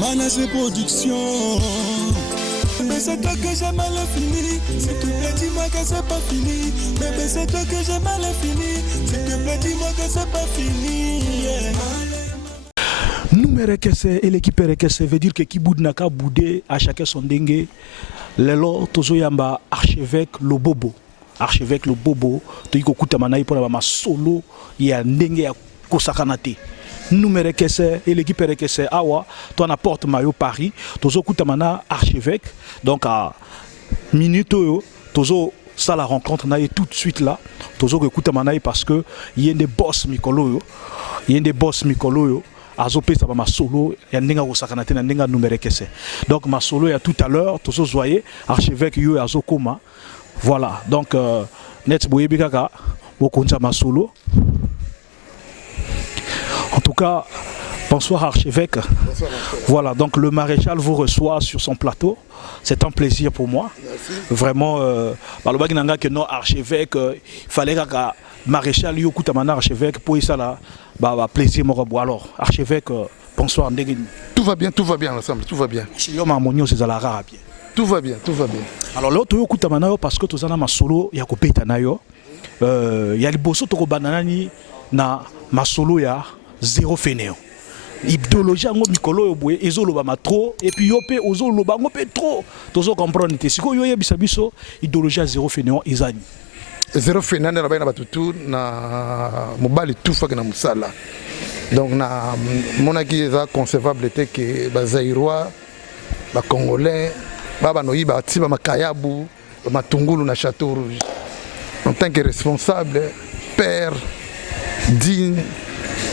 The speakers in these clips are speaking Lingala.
Manage production. Mais c'est toi que j'ai mal fini. S'il te plaît, dis-moi que c'est pas fini. Bébé, c'est toi que j'ai mal fini. S'il te plaît, dis-moi que c'est pas fini. Numéro kese et l'équipe kese veut dire que qui boude naka boudé à chacun son dengue. Lelo tozo yamba archevêque le bobo. Archevêque le bobo. Toyiko kutamana pour ma solo ya ndenge ya kosakanate. Numéro kese et l'équipe kese awa toi na porte maillot Paris. Tozo kutamana archevêque. Donc à minute tozo ça la rencontre na tout de suite là. Tozo kutamana parce que il y a des boss mikolo. Il y a des boss mikolo. Azopé ça va ma solo ya ndinga kosakanate na ndinga numéro kese. Donc ma solo ya tout à l'heure tozo zoyer archevêque yo azokoma. Voilà. Donc net boyebi kaka bokonza ma solo. En tout cas, bonsoir archevêque. Bonsoir. Voilà, donc le maréchal vous reçoit sur son plateau. C'est un plaisir pour moi. Merci. Vraiment par le bag nanga que non archevêque il fallait kaka maréchal yo kutamana archevêque pour ça là. Bah, plaisir mon rabo. Alors archevêque bonsoir ndenge. Tout va bien ensemble, tout va bien. Si yo mamonio c'est la rare bien. Tout va bien, tout va bien. Alors là to yo kutamana yo parce que tozana ma solo ya kopeta na yo. Ya liboso to ko bananani na ma solo ya zéro fainéant. Idéologie ngo mikolo yo boye ezoloba ma trop et puis yo pe ozoloba ngo pe trop. Tozo comprendre te siko yo yebisa biso idéologie ya zéro fainéant ezani. Zéro fainéant na baina batutu na mobali tout fa na musala. Donc na monaki eza concevable te que ba Zaïrois, ba Congolais, ba noyiba tiba makayabu, matungulu na Château Rouge. En tant que responsable, père, digne,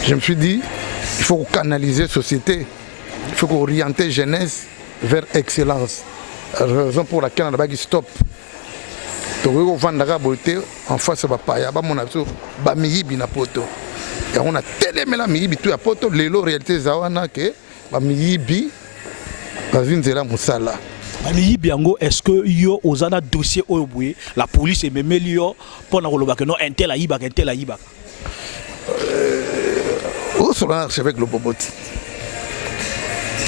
je me suis dit il faut canaliser la société, il faut orienter jeunesse vers excellence. Raison pour laquelle on a dit stop. Donc on va en face de Paya, on a miyibi na poto. Et on a tellement la miyibi tout à poto, les lots réalité zawana que miyibi bazinzela musala. Miyibi yango est-ce que yo ozana dossier oyobwe la police et même yo pour na koloba que non intel ayibaka intel ayibaka. Où sera l'archevêque le bobo?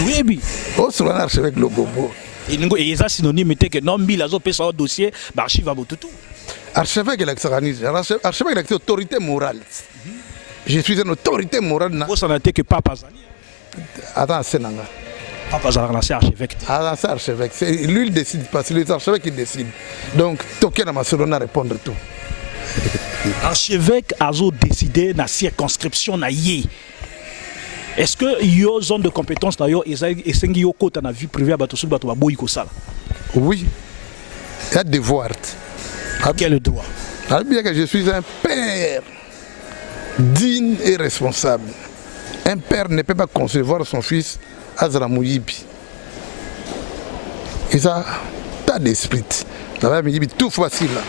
Oui, où sera l'archevêque le bobo? Et ça synonyme était que non mille azo pesa au dossier archive à botutu. Archevêque l'archevêque est autorité morale. Je suis une autorité morale. Vous en êtes que papa Zali. Attends, c'est nanga. Papa Zali c'est archevêque. Ah, c'est archevêque. C'est lui il décide pas, c'est les archevêques qui décident. Donc toquer na masolona répondre tout. Archevêque a décidé na circonscription na yé. Est-ce que yo zone de compétence na yo et sengi yo kota na vie privée ba to sul ba to ba boyi ko sala? Oui. Il y a devoir. Quel droit? Bien que je suis un père digne et responsable. Un père ne peut pas concevoir son fils Azra Mouyibi. Et ça, tas d'esprit. Ça va me dire tout facile là.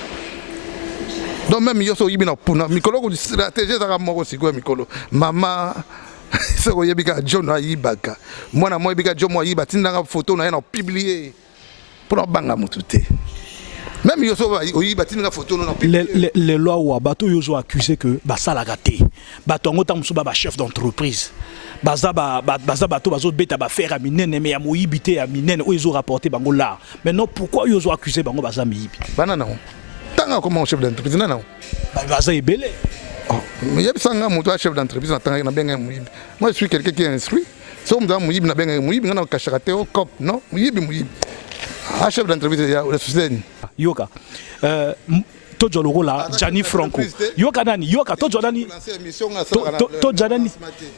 Donc même yo yibi na puna mikolo ko stratégie za moko siko mikolo mama soko yebika John ayibaka mwana mo yebika John mo yiba tindanga photo na yana publier pour banga mutute même yo so yiba tindanga photo na publier les lois ou bato yo zo accusé que ba sala gâté bato ngota musuba ba chef d'entreprise baza bato bazo beta ba faire minene mais ya moyibité ya minene o zo rapporter bango là maintenant pourquoi yo zo accusé bango baza miyibi banana comment chef d'entreprise non baza ebele mais yeb sanga moto chef d'entreprise na benga muyibi moi je suis quelqu'un qui est instruit so mda muyibi na benga muyibi ngana kashakate au cop non muyibi chef d'entreprise ya la société yoka to joloro la Gianni Franco yoka nani yoka to jolani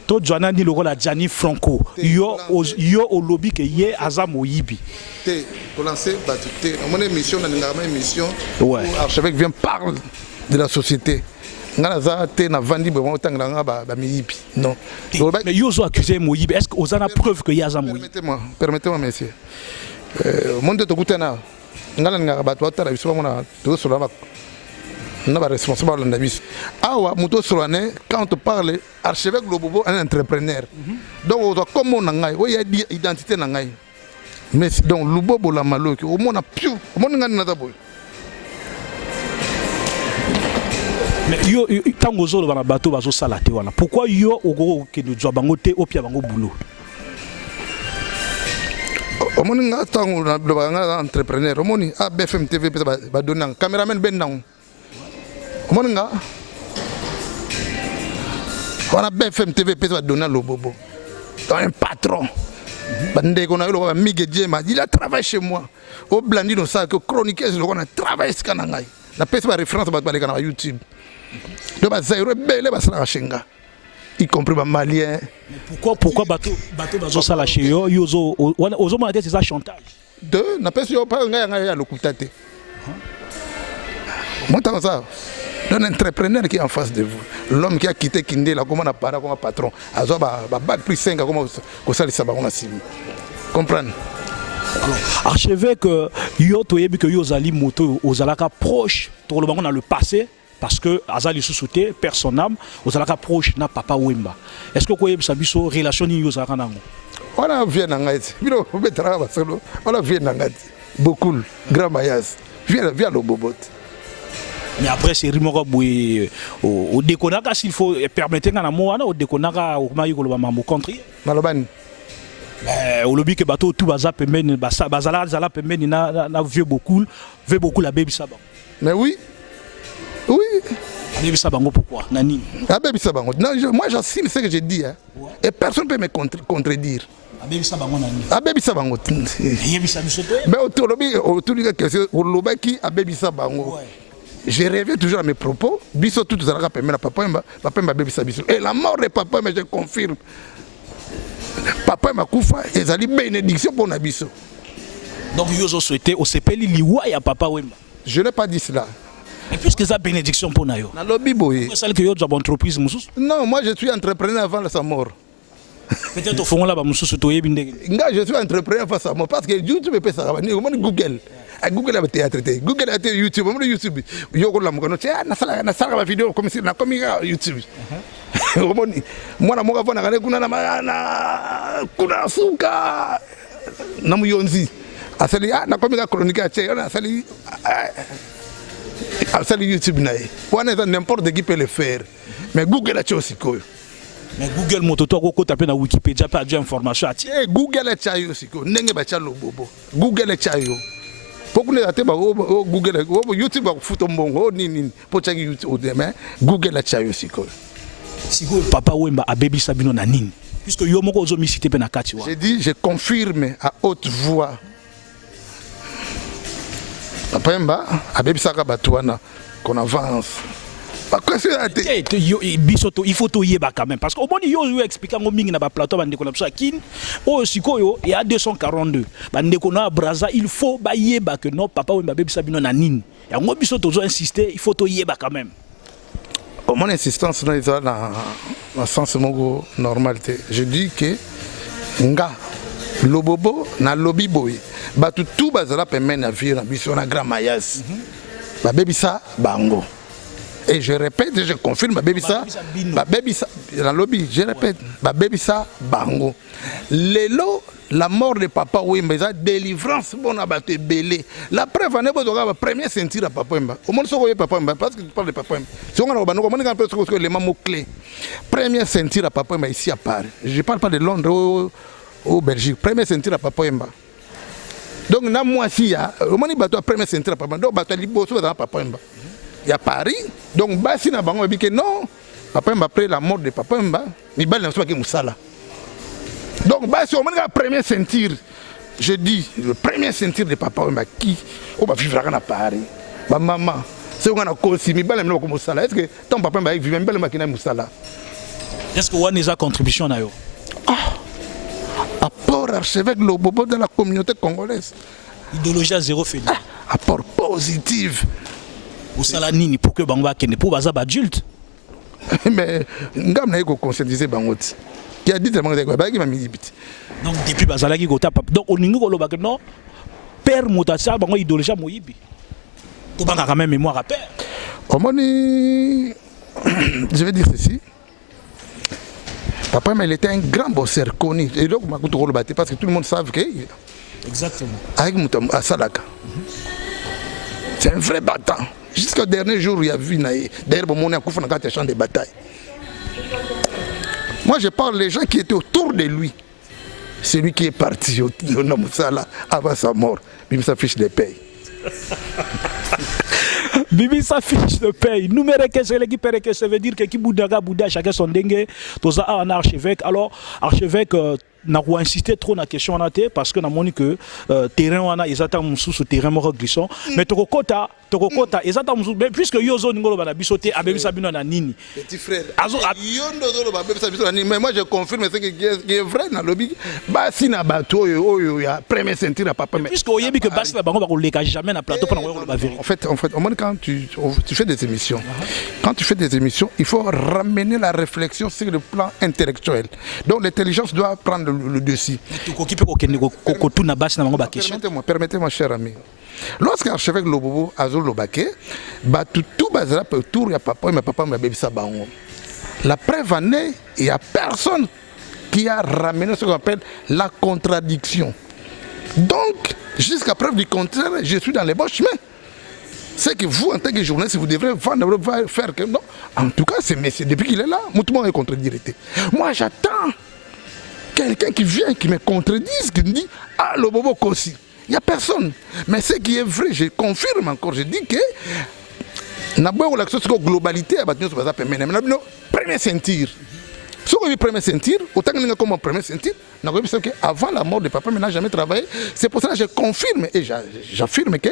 to jolani logo la Gianni Franco yo au lobby que ye aza moyibi pour lancer batute on a émission na ngama émission archevêque vient parle de la société ngana za te na vandi bo tanganga ba miyibi non mais yo zo accusé moyibi est-ce que ozana preuve que ya za moyibi permettez-moi monsieur monde to kutana ngala ngaka bato tara biso mona to so la na ba responsable de la awa muto solane quand on parle archevêque le bobo un entrepreneur donc on doit comme on ngai o ya identité na ngai mais donc le bobo la malo au mona piu au mona ngani na dabo mais yo tango zolo bana bato bazo salate wana pourquoi yo ogo ke no job bango te opia bango boulot omoni nga tango na entrepreneur omoni a BFM TV pe ba donang cameraman ben nang omoni nga on a BFM TV pe ba donang lobobo un patron bande ko na lo ba Miguel Djema il a travaillé chez moi au Blandino ça que chroniqueuse lo na travaille ce kana ngai na pesa ba référence ba baleka na YouTube do ba zairo bele ba sala shenga y compris les Maliens. Pourquoi bateau bazo sala chez yo yozo ozo ma tête c'est ça chantage. Deux, n'a pas sûr pas ngaya lokutate. Moi tant ça. Un entrepreneur qui est en face de vous, l'homme qui a quitté Kindé là comme un appareil comme un patron, azo ba bac plus 5 comme ça les sabons assis. Comprendre. Alors, archevêque yo toyebi que yo zali moto ozalaka proche to le bango dans le passé. Parce que Azali sous-souté, personne n'âme, aux alaka proche na papa Wemba. Est-ce que vous avez une relation ni aux alaka nango? On a vu n'angati, on a vu n'angati, beaucoup, grand mayas, via le bobot. Mais après c'est rimoro boui au déconaka s'il faut permettre un amour au déconaka au maïko le mambo country. Malobani. Au lobby que bateau tout baza pemeni bazala zala pemeni na vieux beaucoup la baby saba. Mais oui. Oui. Baby Sabango, pourquoi Nani? Baby Sabango. Non, moi j'assume ce que j'ai dit. Hein. Ouais. Et personne ne peut me contredire. Baby Sabango, Nani? Baby Sabango. Mais autour de la question, Baby Sabango. Je reviens toujours à mes propos. Biso tout ça la permet papa m'a Baby Sabiso. Et la mort de papa, mais je confirme. Papa m'a koufa et ça dit bénédiction pour Nabiso. Donc vous souhaitez au CPL liwa ya papa Wemba. Je n'ai pas dit cela. Et puisque ça bénédiction pour Nayo. Dans le Biboy. C'est celle que vous avez entreprise Moussous? Non, moi je suis entrepreneur avant sa mort. Peut-être au fond là, Moussous se toye binde. Je suis entrepreneur avant sa mort parce que YouTube peut ça. Google. Google a théâtre. Google a été YouTube. YouTube. Yo ko lam ko no tia na sala vidéo comme si na comme YouTube. Moi na mo ka fona kuna na kuna suka na muyonzi. Asali na comme chronique a tia na asali sur YouTube, n'importe qui peut le faire. Mais Google a tué aussi. Mais Google, moto toi, quand tu tapes dans Wikipédia, pas d'informations. Google a tué aussi. Google a tué. Pourquoi ne pas Google, YouTube a foutu mon ni pour checker YouTube, mais Google a tué aussi. Si vous papa Wemba a baby Sabino nanine, puisque yo moko zo mi cité pe na kati wa. J'ai dit, je confirme à haute voix. Après, qu'on avance. Il faut tout y quand même. Parce qu'au moins, il explique que le plateau il y a 242. Il faut que non, papa ou bébé Sabino nanine. Et on a insisté, il faut tout y quand même. Mon insistance dans le sens normal. Je dis que nga lobobo na lobby boy. Batu tout bazala permet na vie na biso na grand mayas. Ba baby ça bango. Et je répète, je confirme, ba baby ça la lobby, je répète, ba baby ça bango. Lelo la mort de papa Wemba, ça délivrance bon abattu belé. La preuve on est besoin premier sentir à papa Wemba. Au monde soko papa Wemba parce que tu parles de papa Wemba. Si on a un peu les mots clés. Premier sentir à papa Wemba ici à Paris. Je parle pas de Londres au Belgique. Premier sentir à papa Wemba. Donc, na moi si ya, au moment où premier centre papa, donc bateau libo sur papa Wemba. Il y a Paris, donc basi na bango dit que non, papa Wemba après la mort de papa Wemba, ni bal na soit que musala. Donc basi au moment où premier centre, je dis le premier centre de papa Wemba qui on va vivre à Paris. Ba maman, c'est on a cause mi bal na ko musala. Est-ce que ton papa Wemba vivre bal na kina musala? Est-ce que on a une contribution na yo? Apport archevêque le bobo de la communauté congolaise. Idéologie à zéro fait. Apport positif. Au salanini pour que Bangba kende pour bazaba adulte. Mais ngam na ko conscientiser bangoti. Qui a dit tellement de quoi qui m'a mis bit. Donc depuis bazala ki ko tapa. Donc on ningo ko loba que non père motacha bango idéologie moyibi. To banga quand même mémoire à père. Omoni je vais dire ceci. Papa, mais il était un grand bosseur connu. Et donc, parce que tout le monde savait que. Exactement. Avec Moutam à Salaka. C'est un vrai battant. Jusqu'au dernier jour, il y a vu. D'ailleurs, mon a coupé dans le champ de bataille. Moi, je parle des gens qui étaient autour de lui. celui qui est parti au Moussala avant sa mort, il s'affiche des payes. Bibi sa fiche de paye. Numéro que c'est l'équipe que ça veut dire que qui Bouddha chacun son dengue. Tous un archevêque. Alors archevêque n'a pas insisté trop dans la question parce que n'a moni que terrain on a exactement sous terrain mort glissant. Mais tokota exactement puisque yo zone ngolo bana bisoté abebi sabino na nini. Petit frère. Yondo zolo babebi sabino na nini. Mais moi je confirme ce qui est vrai dans le lobby. Basi na bato oyo ya premier ceinture à papa. Puisque oyebi que basi na bango ba ko leka jamais na plateau pendant ko ba vérité. En fait au moins quand tu fais des émissions. Quand tu fais des émissions, il faut ramener la réflexion sur le plan intellectuel. Donc l'intelligence doit prendre le dessus. Permettez-moi, cher ami. Lorsqu'un archevêque Lobobo Azul Lobake, tout bazar autour, il y a papa, mais papa m'a baby sabango. La preuve en est, il n'y a personne qui a ramené ce qu'on appelle la contradiction. Donc, jusqu'à preuve du contraire, je suis dans les bons chemins. C'est que vous, en tant que journaliste, vous devrez faire que non. En tout cas, c'est depuis qu'il est là, moi, est contredit. Moi, j'attends quelqu'un qui vient, qui me contredise, qui me dit « Ah, le bobo Kossi ». Il n'y a personne. Mais ce qui est vrai, je confirme encore, je dis que la globalité, premier ceinture. Si on veut premier ceinture, autant que nous comme premier ceinture, avant la mort de papa, mais n'a jamais travaillé. C'est pour ça que je confirme et j'affirme que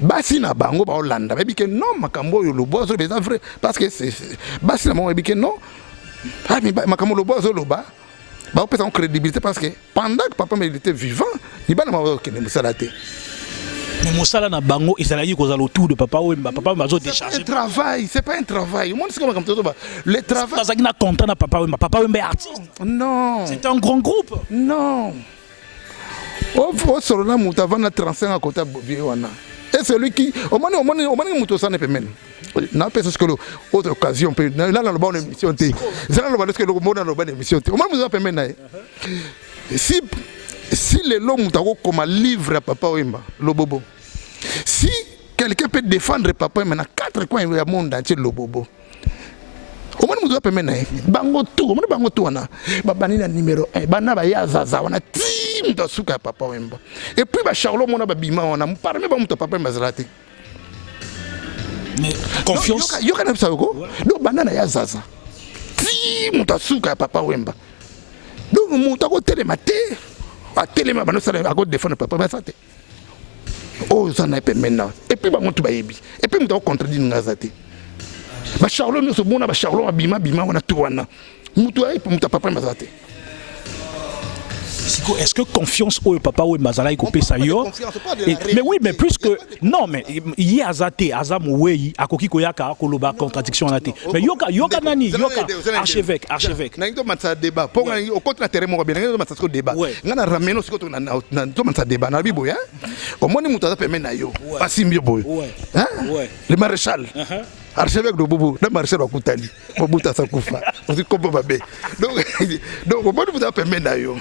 Basina Bango Hollande, mais que non, Makambo le bois, c'est vrai. Parce que Basina Bango, que non, Makambo le bois, Zoloba. On peut en crédibilité parce que pendant que papa était vivant, il n'y a pas de Moussala. Mais Moussala na bango, il s'est dit qu'on a autour de papa ou papa m'a déchargé. C'est pas un travail. Le travail. C'est pas content papa ou papa ou artiste. Non. C'est un grand groupe. Non. Au sur là, Moutavana na 35 à côté de Viona. Et celui qui, au moins, Moutossan ne peut même. Non, parce que l'autre occasion, là, dans la bonne émission, c'est là que le monde dans la bonne émission. Au moins, vous avez permis. Si les lots comme un livre à papa Wemba, le bobo. Si quelqu'un peut défendre papa Wemba, dans 4 coins du monde entier, le bobo. Au moins, vous avez permis. Bango tout, bango tout, on a. Banina numéro 1, banana yazaza, on a team de souka papa Wemba. Et puis, Charlot, mon ababima, on a parlé de papa Mazrati. Mais confiance. Yo kana ça ko. Donc banana ya zaza. Ti mutasuka papa Wemba. Donc mutako télématé. A téléma bano sala ko défendre papa ba sate. Oh ça n'a pas maintenant. Et puis ba mutu ba yebi. Et puis mutako contredire ngazate. Ba Charlot no so bona ba Charlot abima wana tuwana. Mutu ay muta papa ba sate. Est-ce que confiance au papa ou Mazala il coupe ça yo? Mais oui, mais puisque non, mais il y a Azate, Azamouei, Akoki Koyaka, Koloba contradiction là. Mais yoka nani, yoka archevêque. N'ayons pas ça débat. Pour au contre terrain mon bien, n'ayons pas ça débat. N'ana rameno ce que na to ça débat na bibo ya. Au moins nous t'as permis na yo. Pas si mieux boy. Hein? Le maréchal. Archevêque de Bobo, le maréchal wa Kutali. Bobo ta sakufa. On dit comme babé. Donc au moins nous t'as permis na yo.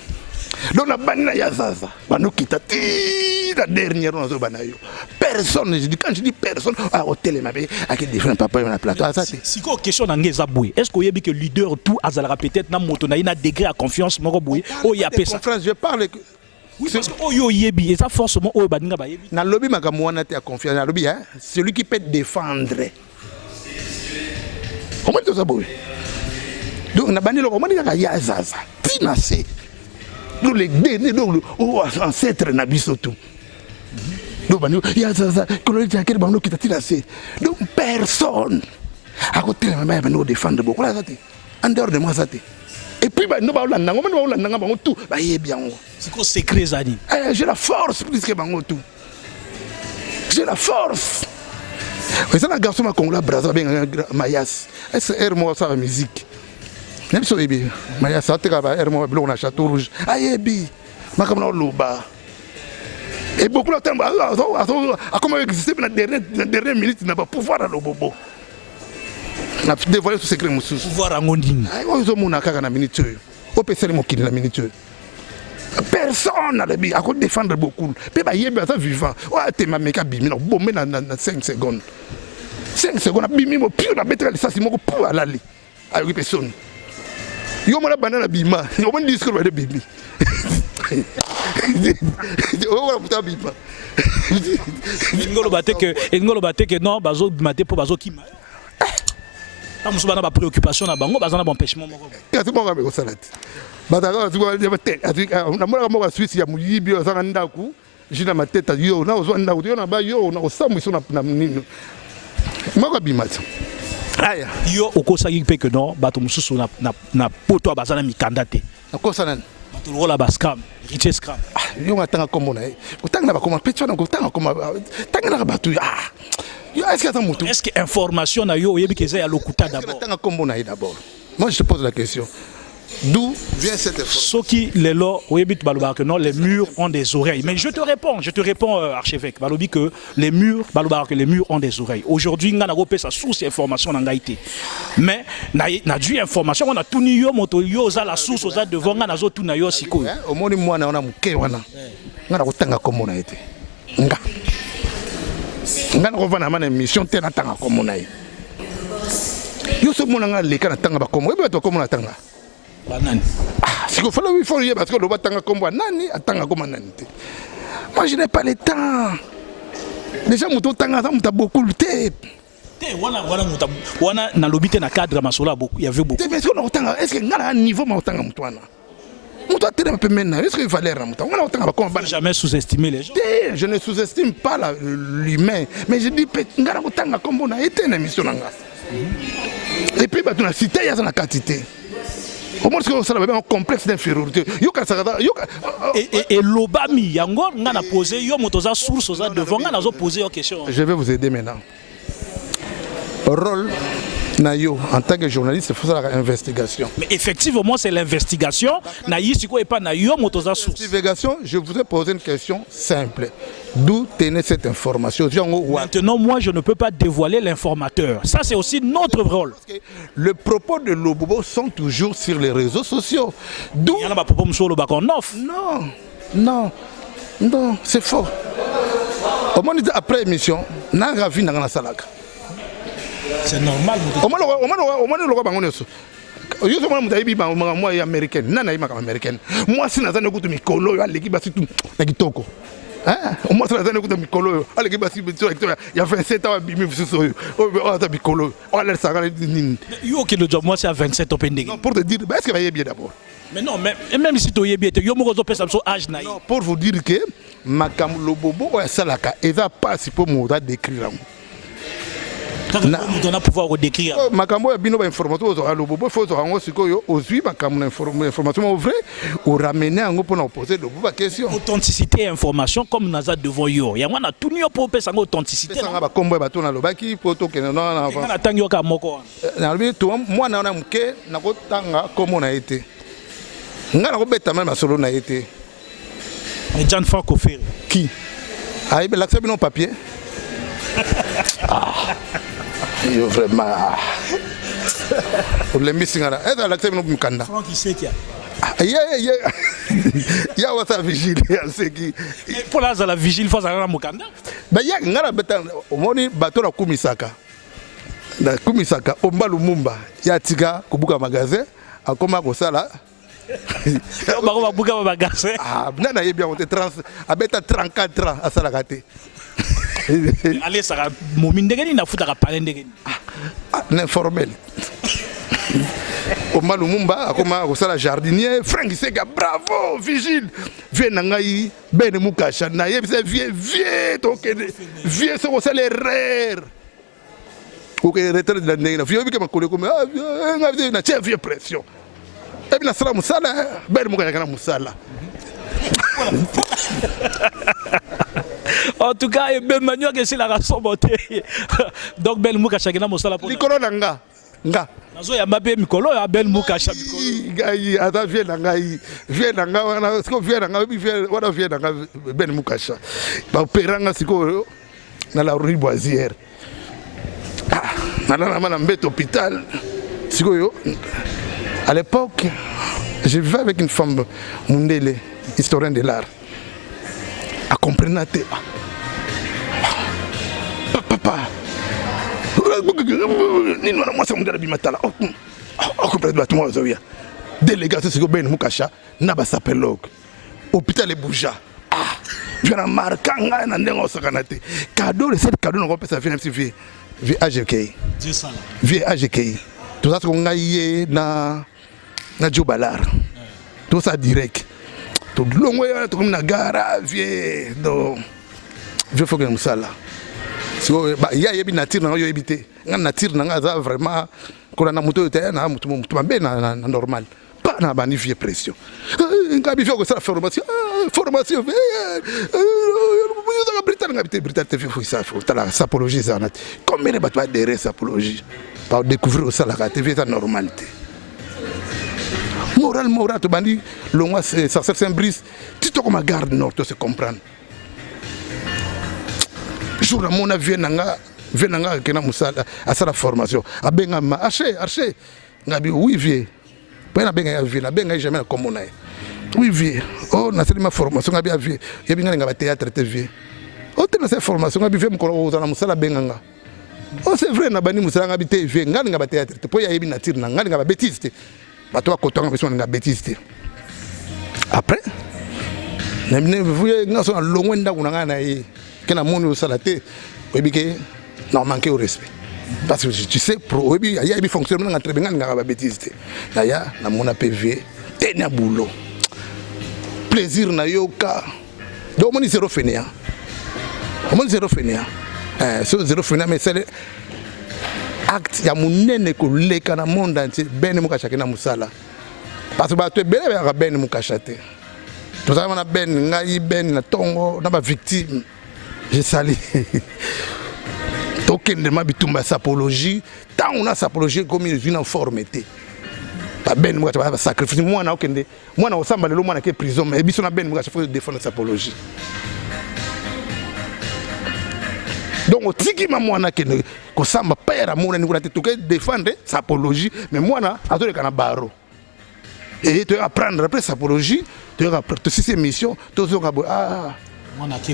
Donc la banane yazaza, bano kitati la dernière on banayo. Personne, je dis quand je dis personne, à hôtel mabé, à quel différent papa on a plateau ça c'est. Si quoi question d'angeza boué. Est-ce qu'il y a que leader tout azalera peut-être na moto na ina degré à confiance moko boué. Oh il y a ça. Je parle que oui parce que oh yo yebi et ça forcément oh baninga ba yebi. Na lobby makamwana te à confiance na lobby hein, celui qui peut défendre. Comment tu ça boué? Donc na bani lo comment dire yazaza. Tinasé. Nous les derniers, donc ancêtres n'abissent tout. Donc il y a ça, donc personne. À côté de ma nous défendre beaucoup là, en dehors de moi ça. Et puis nous allons tout, bien. C'est quoi secret ça dit? J'ai la force plus que bango tout. J'ai la force. Mais ça la garçon m'a congolais Brazza bien Mayas. C'est moi ça la musique. Même si Ebi, mais ça te gaba ermo blanc na Château Rouge. Ayebi, makamna loba. Et beaucoup de temps, à comment exister dans la dernière minute n'a pas pouvoir à l'obobo. Na dévoiler ce secret monsieur. Pouvoir à ngondini. Ay ozo mona kaka na minute. O pèsere mokili na minute. Personne n'a de à quoi défendre beaucoup. Pe ba yebi ça vivant. O te mameka bimi na bombe na 5 secondes. 5 secondes bimi mo pio na betre ça si moko pour alali. Avec personne. Yo mona banana bima, yo mona discours de bibi. oyo puta bima ngolo batte que non bazo maté pour bazo kima ta musu bana ba préoccupation na bango bazana ba empêchement moko kasi moko be ko salati bataka tu na mona moko Suisse ya muyibi ozanga ndaku jina mateta yo na ozwa ndaku yo na ba yo na osamu iso na nino moko bimata aya yo okosaki pe que non bato mususu na poto bazana mikanda te nakosa nani rola ba scam riche scam yo ngatanga komona utanga ba koma pecho na kutanga koma tanga na batu yo est-ce que information na yo yebi keza ya lokuta d'abord tanga komona d'abord moi je te pose la question d'où vient cette information soki lelo oyebi baloba que non les murs ont des oreilles mais je te réponds archevêque balobi que les murs ont des oreilles aujourd'hui nga na kopé sa source information na ngaité mais na dû information on a tout yo moto yo za la source za devant nga nazo tout na yo siko omoni mwana ona muke wana nga na kotanga komona ete nga na kovana mana mission te na tanga komona yo so mona nga leka na tanga ba komo ebe to komona tanga banani c'est qu'il faut y parce que le batanga kombo nani atanga koma nani te moi je n'ai pas le temps déjà muto tanga ça muta beaucoup le te wana na lobité na cadre masola beaucoup il y avait beaucoup mais est-ce que on tanga est-ce que ngala niveau ma tanga mutwana muto atena pe maintenant est-ce que valeur na muta on tanga ba komba jamais sous-estimer les gens je ne sous-estime pas l'humain mais je dis ngala tanga kombo na etena mission nga et puis batuna cité ya na quantité au moins que ça a un complexe d'infériorité. Et l'obami, yango nga na posé yo motoza source oza devant nga nazo poser une question. Je vais vous aider maintenant. Rôle nayo en tant que journaliste, il faut faire l'investigation. Mais effectivement, c'est l'investigation. Nayi siko et pas nayo motoza source. L'investigation, je voudrais poser une question simple. D'où tenait cette information? Maintenant, moi, je ne peux pas dévoiler l'informateur. Ça, c'est aussi notre rôle. Les propos de Lobobo sont toujours sur les réseaux sociaux. D'où... Il y en a pas propos sur le bacon neuf. Non, c'est faux. Au moins, après l'émission, n'a pas vu dans la salle. C'est normal. Au moins, yo so mwana mutayibi ba moi américaine nana yima kama américaine moi sina zana kutu mikolo ya leki basi tu na kitoko moi sina zana kutu mikolo ya leki basi tu ya 27 ans bimi fuso o ta mikolo o la sangala nini yo ki le job moi c'est à 27 ans pending non pour te dire est-ce que va y bien d'abord mais non mais même si tu y bien yo mo ko pesa so âge na non pour vous dire que Makambo Lobobo o salaka eza pas si pour mo da décrire on a pouvoir redécrire. Makambo ya bino ba information au Lobobo faut rango sikoyo ozui makambo information vrai ou ramener ngo pour nous poser de bonnes questions. Authenticité et information comme naza devant yo. Ya mwana tout nyo pour pesa authenticité. Ça ba kombo ba tona lobaki poto ke non na avant. Na tangi ka moko. Na lobi to mwana na muke na ko tanga komo na été. Nga na ko beta même solo na été. Mais Jean Franco Ferry. Qui? Ah, il l'accepte non papier. Yo vraiment pour les missing là est l'accepte non mukanda Franck qui sait qu'il ya wasa vigile c'est qui pour la vigile faut ça mukanda ba ya ngala beta omoni bato la kumisaka omba lumumba ya tika kubuka magasin akoma ko sala ba buka magasin nana yebia on te trans abeta 34 ans asala kate allez ça momi ndengeni na futa ka parler ndengeni informel Omba Lumumba akoma kosala jardinier Frank Sega bravo vigile viens nangai ben mukasha na yebisa vieux donc vieux so kosala erreur OK retraite de la ndenge na vieux bike makole comme ngavi na chef vieux pression et bien sala musala ben mukasha kana musala. En tout cas, Ben Manu que c'est la raison montée. Donc Ben Mouka chakina mosala pour. Nikolo nga. Nazo ya mabe mikolo ya Ben Mouka chakiko. Ngai ata vient nga wana siko vient nga wana vient nga Ben Mouka cha. Ba peranga siko na la rue Boisière. Na mana mbet hôpital. Siko yo. À l'époque, je vivais avec une femme Mundele, historienne de l'art. À comprendre papa ni na moi ça mundala bimatala comprendre tout moi zoya délégation c'est Ben Mukasha na ba sapelok hôpital ebouja viens na marka ngai na ndenge osakana te cadeau le set cadeau na kopesa vie MC vie AGK vie AGK tout ça ko ngai ye na Jobalar tout ça direct tout longo ya to na gara vie do vie faut que musala so ba ya yebi nature na yo ebité nga nature na nga za vraiment ko na moto te na moto mabe na normal pas na bani vie pression ngabi faut que ça formation Britannique fait ça faut la sapologie ça comme les bateaux adhérer sapologie pour découvrir ça la TV ça normalité moral to bandi longa ça Saint-Brice tu to comme garde nord to se comprendre jour na mona vienanga kena musala à sa formation a benga ma archer ngabi oui vie pas na benga ya vie na benga jamais comme on a oui vie oh na c'est ma formation ngabi a vie yebi nganga ba théâtre te vie oh te na cette formation ngabi vie mko za na musala benga oh c'est vrai na bani musala ngabi te vie nganga ba théâtre te po ya yebi na tire na nganga ba bêtise te ba to ko tonga besoin nga bêtise te après na mine vous ngaso na longo nda kuna na yi kena moni usala te yebi ke na manquer au respect parce que tu sais pro yebi ya yebi fonctionne nga très bien nga ba bêtise te na ya na mona PV tena boulot plaisir na yoka donc moni zéro fainéant so zéro fainéant mais c'est acte ya munene ko leka na monde entier ben muka chake na musala parce que ba to bele ba ben muka chate to ça na ben ngai ben na tongo na ba victime je sali tokende ma bitumba sapologie tant on a sapologie comme une informité ba ben muka ba sacrifice moi na okende moi na osamba lelo moi na ke prison mais biso na ben muka chaque défendre sapologie donc otiki ma mwana kende ko samba père mona ni ko te toke défendre sapologie mais mwana azole kana baro et tu apprendre après sapologie tu apprendre toutes ces missions tous zo ngabo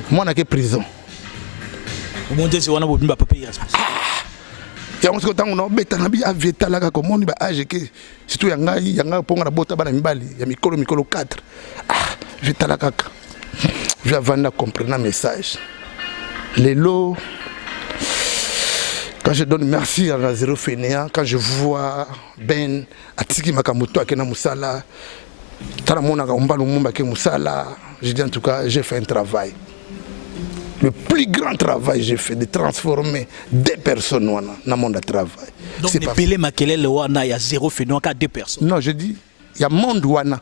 mwana ke prison au monde c'est wana bobimba papa ya ya ngo tango no beta na bi avieta la ka komoni ba age ke surtout yanga ponga na bota bana mibali ya mikolo 4 vita la kaka je vais comprendre message les lots. Quand je donne merci à la zéro fainéant, quand je vois Ben, Atiki Makamoto, Akena Moussala, Taramona Ombalo Mumba Ke Moussala, je dis en tout cas, j'ai fait un travail. Le plus grand travail que j'ai fait, de transformer des personnes dans le monde de travail. Donc, les Pelé Makelele Wana, il y a zéro fainéant qu'à 2 personnes. Non, je dis, il y a monde Wana.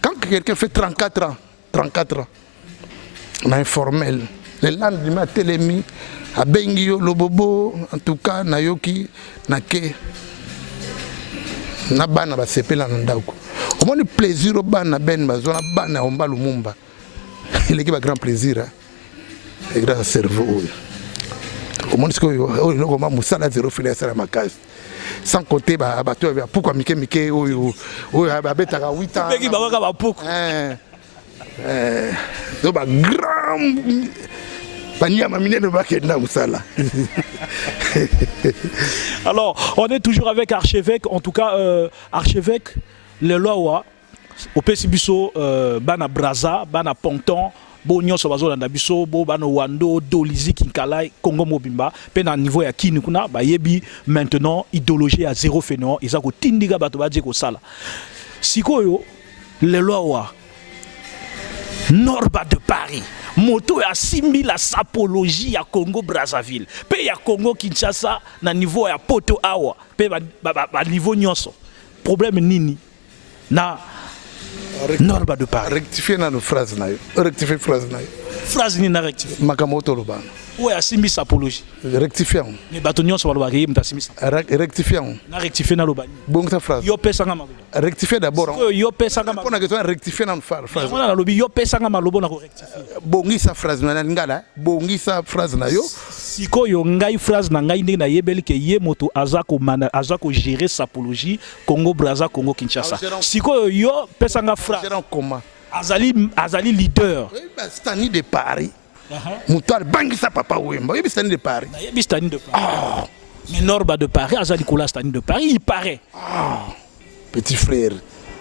Quand quelqu'un fait 34 ans, on a informel. Le lendemain, Télémi, à Bengio, Lobobo, en tout cas, Nayoki, Nake, Nabana, Basepela, Nandako. Au moins, le plaisir au ban, Ben, Bazona, Bana, Omba, Lumumba. Il est un grand plaisir, et grand cerveau. Au moins, ce que je Moussala, zéro filet, c'est ma case. Sans compter, pourquoi Mike, Abetaka, 8 ans. Donc, grand. Alors, on est toujours avec Archevêque, en tout cas, Archevêque, le Loa, au Pessibiso, Bana Braza, Bana Ponton, Bonyo Sobazo Landabiso, Bano Wando, Dolizi, Kinkalai, Congo Mobimba, Pena niveau ya Kinikuna, Bayebi, maintenant, idéologie à zéro fainéant, ils ont Tindiga Batobaji Kosala. Sikoyo, le Loa, Norba de Paris. Moto à 6000 à sapologie à Congo Brazzaville. Pe ya Congo Kinshasa na niveau ya Poto Awa. Pe ba niveau nyonso. Problème nini na Norba de Paris. Rectifier na nos phrases na yo. Rectifier phrase na yo. Phrase ni na rectifier. Makamoto lobana. Ouais à 6000 sapologie. Rectifier. Mais bato nyonso ba lobaki mta 6000. Rectifier. Na rectifier na lobani. Bon ta phrase. Yo pesa nga malobo. Rectifier d'abord. Yo pesa nga malobo. On a besoin rectifier na phrase. On a lobi yo pesa nga malobo na ko rectifier. Bongisa phrase na ngala. Bongisa phrase na yo. Sikoyo ngai phrase na ngai ndenge na yebeli ke ye moto azako gérer sapologie Congo Brazza Congo Kinshasa. Sikoyo yo pesa nga phrase. Gérant comment? Azali leader. Stani de Paris. Moutar bangisa papa Wemba. Il Stani de Paris. Il Stani de Paris. Mais Norba de Paris, Azali Koula Stani de Paris, il paraît. Petit frère.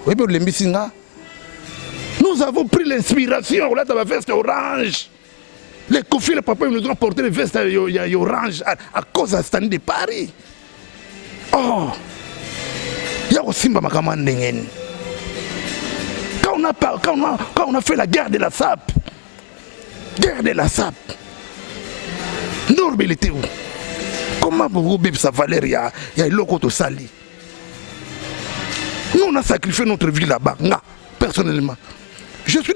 Oui, mais le Mbisinga. Nous Nous avons pris l'inspiration, là, dans la veste orange. Les Kofi, les papas, ils nous ont porté les vestes orange à cause de Stani de Paris. Oh, il y a aussi Mbamakamand Nengen. Quand on a fait la guerre de la SAP, Norbe, il était où? Comment vous sa valeur, il y a l'Okoto Sali. Nous, on a sacrifié notre vie là-bas, personnellement. Je suis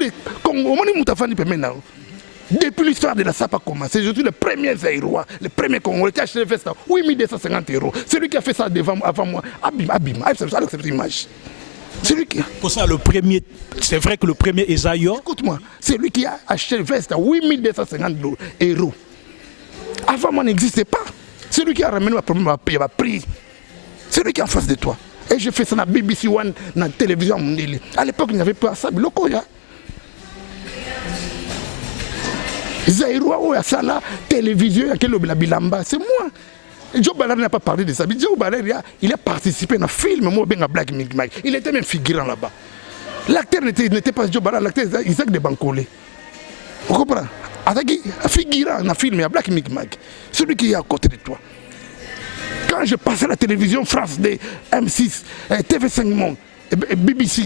depuis l'histoire de la SAP a commencé, je suis le premier Zaïrois, le premier Congolais qui a acheté le veste à 8250 €. Celui qui a fait ça avant moi, Abim, cette image. Celui qui... Pour ça, le premier, c'est vrai que le premier Esaïo. Écoute-moi, c'est lui qui a acheté le veste à 8250 €. Avant moi, n'existait pas. C'est lui qui a ramené ma prix. C'est lui qui est en face de toi. Et j'ai fait ça dans BBC One, dans la télévision mondiale. À l'époque, il n'y avait pas ça. Zaïrois ou à ça là, télévision, c'est moi. Joe Ballard n'a pas parlé de ça. Joe Ballard, il a participé dans un film, moi, Black Mike. Il était même figurant là-bas. L'acteur n'était pas Joe Ballard, l'acteur était Isaac de Bancolé. Vous comprenez? Figurant dans un film, il y a Black Mike. Celui qui est à côté de toi. Quand je passais à la télévision France D, M6, TV5 Monde, BBC,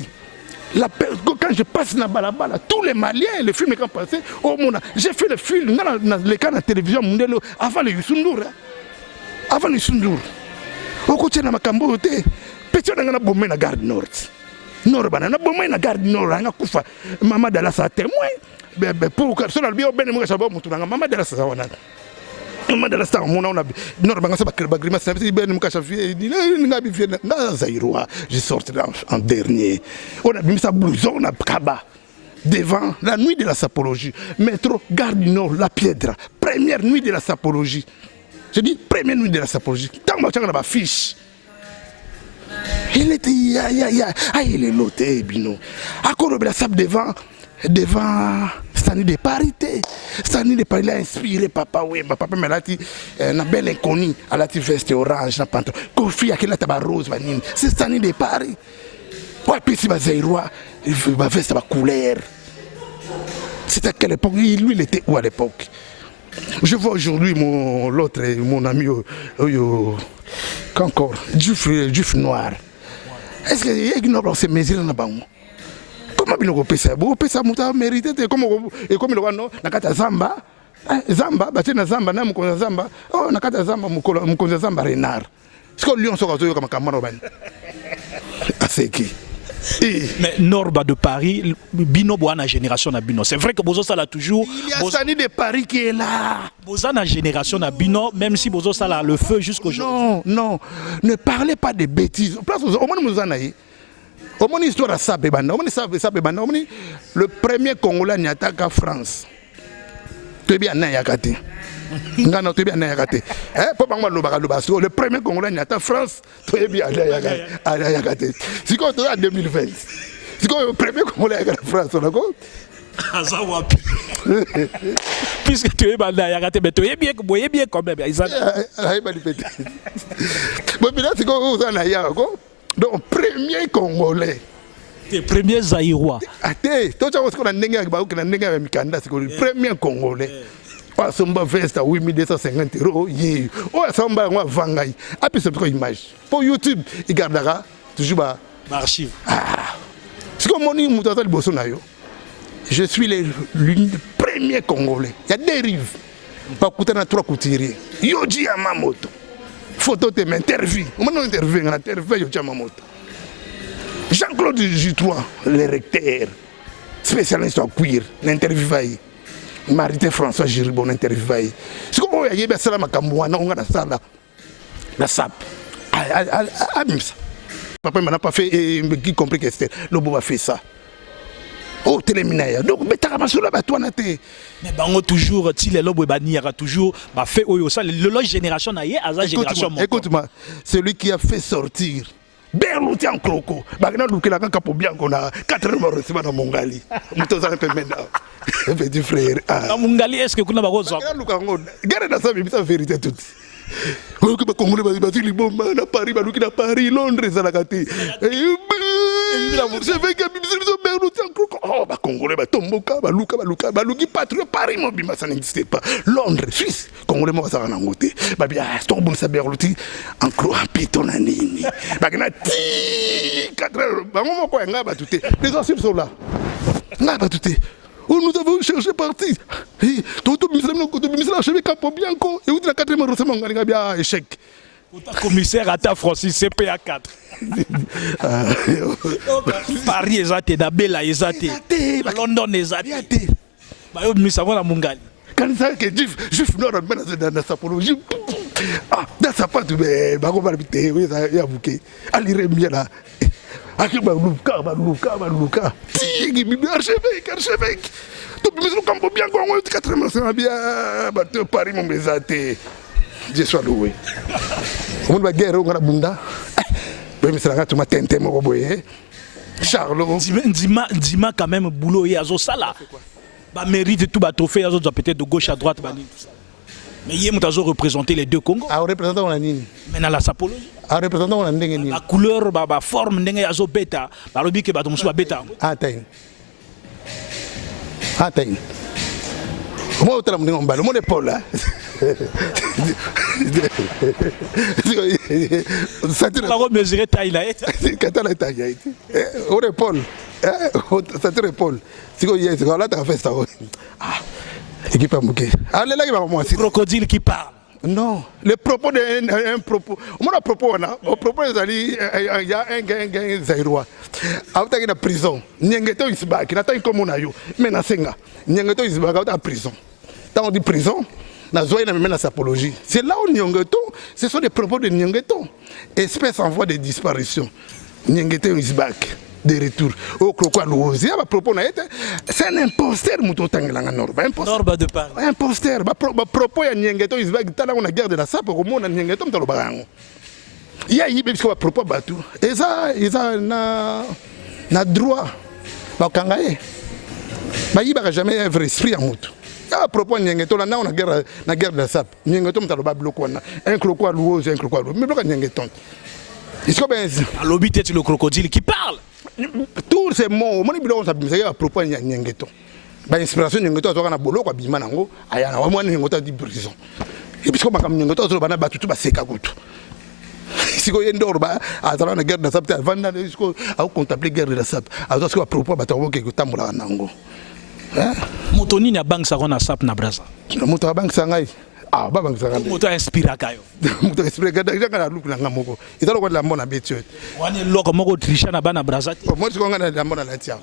quand je passe dans Balabala, tous les Maliens, les films qui ont passé, j'ai fait le film dans les cas de la télévision mondiale avant les Yusundur. Avant les Yusundur. Au côté de ma Cambote, petit on a bombé la garde nord. Nord, on a bombé la garde nord, on a koufa. Maman de la sa témoin. Pour que ce soit bien, on a sabot, maman de la sa wana. Maman de la sa on a nord, on a sabot, bagrima, c'est bien, on a chaffé, j'ai sorti en dernier. On a mis sa blouson, on a kaba. Devant la nuit de la sapologie. Métro, gare du Nord, La Piedra. Première nuit de la sapologie. Je dis première nuit de la sapologie. Tant que tu as ma fiche. Il était, il est loté, Bino. À cause de la sable devant Stani de Parité. Stani de Paris, il a inspiré papa, oui, papa me l'a dit, une belle inconnue, à la veste orange, na pantalon. Kofi, à quelle taba rose, c'est Stani de Paris. Ouais, puis si Zaïrois, il va veste ma couleur. C'était à quelle époque? Lui, il était où à l'époque? Je vois aujourd'hui mon ami, encore, Juif noir. Est-ce qu'il ignore ces mesures là-bas? Comment il peut faire ça? Il peut ça mérité. Comme il a dit, Nakata Zamba, Zamba, Batina Zamba, Namukonza Zamba, oh, Nakata Zamba, Mukonza Zamba Renard. Est-ce que Lyon sera comme Cameroun? C'est qui? Mais Norba de Paris, Bino Boana génération na Bino. C'est vrai que Bozo Sala toujours. Il y a Stani de Paris qui est là. Bozo na génération na Bino, même si Bozo Sala le feu jusqu'aujourd'hui. Non, ne parlez pas de bêtises. Au moins nous en avons. Au moins l'histoire à Sabebanda. Le premier Congolais n'y attaque à France. Tu es bien Nayakate. Non, tu es bien Nayakate. Le premier Congolais n'y attaque France. Tu es bien Nayakate. C'est quand tu es en 2020. C'est quand le premier Congolais n'y attaque France. Puisque tu es bien Nayakate, mais tu es bien quand même. C'est quand tu es en Nayakate. Donc, premier Congolais. Les premiers Zaïrois. Attends, toi, tu as le premier Congolais. Pas somba veste à 8250 €. Oh, samba vangai. Après, c'est une image. Pour YouTube, il gardera toujours l'archive. C'est comme mon nom, je suis le premier Congolais. Il y a des rives. Pas coûter dans 3 couturiers. Yoji Yamamoto. Photo de m'interview. On interview Yoji Yamamoto. Jean-Claude Jutrois, le recteur, spécialiste en cuir, l'interview. Marité François Giribon, l'interview. C'est comme il y a ça, on a la SAP. Papa m'a pas fait, qui compris que c'était le beau a fait ça. Oh, téléminaire. Donc, mais tu as là, toi, Naté. Mais bon, toujours, si les lobes banni, toujours, fait ça, le génération naïe, à la génération. Écoute-moi, celui qui a fait sortir Berlouti en croco, Bagna Loukela Kapo bien qu'on a 4 heures reçues dans Mongali. Moutosa un peu maintenant. Petit frère. Dans Mongali, est-ce que vous n'avez pas besoin? Regardez dans sa vérité toute. Paris, Londres, archevêque abimisa biso berluti oh Congolais batomboka baluka baluki patrie Paris mobima ça n'existait pas Londres Suisse Congolais mo bazaka nango te babia tokobonisa berluti en piton na nini bakena ti 4 heures bango moko yanga batu te les archives sont là nga batu te. Oh, nous avons cherché parti. Toto ministre l'archevêque Campo Bianco et où la 4e arrondissement on a bien échec. Commissaire à ta Francis CPA 4. Paris ezate da Bella ezate. London ezate. Ba yo ministre avant la Mungali. Quand ça que juif nord dans la sapologie. Ah, dans sa part ba ko balbité oui ça ya bouquet. Ali remia là. Aki baluka. Tigi bibi archevêque. Tu peux me Campo Bianco on 4e c'est bien bateau Paris mon bezate. Dieu soit loué. On va guerre on a bunda. Ben mais ça tu m'as tenté mon boy. Charlot. Dima quand même boulot et azo sala. Ba mérite tout ba trophée azo peut-être de gauche à droite ba tout ça. Mais hier nous avons représenté les deux Congos. Ah représentant on a nini. Mais dans la sapologie. Ah représentant on a ndenge nini. La couleur ba forme ndenge azo beta. Ba lobi ke ba to musu ba beta. Attends. Moi autant mon mbalo mon épaule là. Ça te va mesurer taille là. Quand la taille. On épaule. Ça te épaule. Si c'est là tu as fait ça. Ah. Équipe à Mouké. Allez là il va moi. Crocodile qui parle. Non, le propos d'un propos. Mon propos là, au propos il y a un gars Zaïrois. Après il est en prison. Nyengeto isbaki, n'attend comme on a eu. Mais na senga. Nyengeto isbaki en prison. Quand on dit prison, na zoé na même la sapologie. C'est là où Nyengeto, ce sont des propos de Nyengeto. Espèce en voie de disparition. Nyengeto isbaki. De retour au croquois louosi à propos c'est un imposteur muto tangela norba imposteur de Paris imposteur ba propos ya Nyengeto isbaki tala on a guerre de la sape ko mona Nyengeto mtalo barango ya yibe bisko ba propos batu eza na droit ba kangaye ba yiba jamais un vrai esprit en mutu à propos Nyengeto là on a guerre de la sape Nyengeto mtalo ba bloko na un croquois louosi un croquois mais bloka Nyengeto est-ce que ben lobby tête le crocodile qui parle. Tous ces mots, mon ibilo ça me à propos de Nyengeto. Ba inspiration Nyengeto azoka na bolo kwa bima nango aya na mwana Nyengeto di prison. Et puisque ma Nyengeto azo bana batu ba seka kutu. Siko yendor ba azala na guerre de la sape avant na siko au contempler guerre de la sape. Azo siko propos ba tawo ke kutambola nango. Hein? Motoni na bank sa na sape na Braza. Moto bank sa ngai. Ah ba bank sa ngai. Moto inspira kayo. Moto inspira ga luku na ngamoko. Italo ko la mona betio. Wani loko moko trisha na bana Braza. Moi je ngana la mona la tia.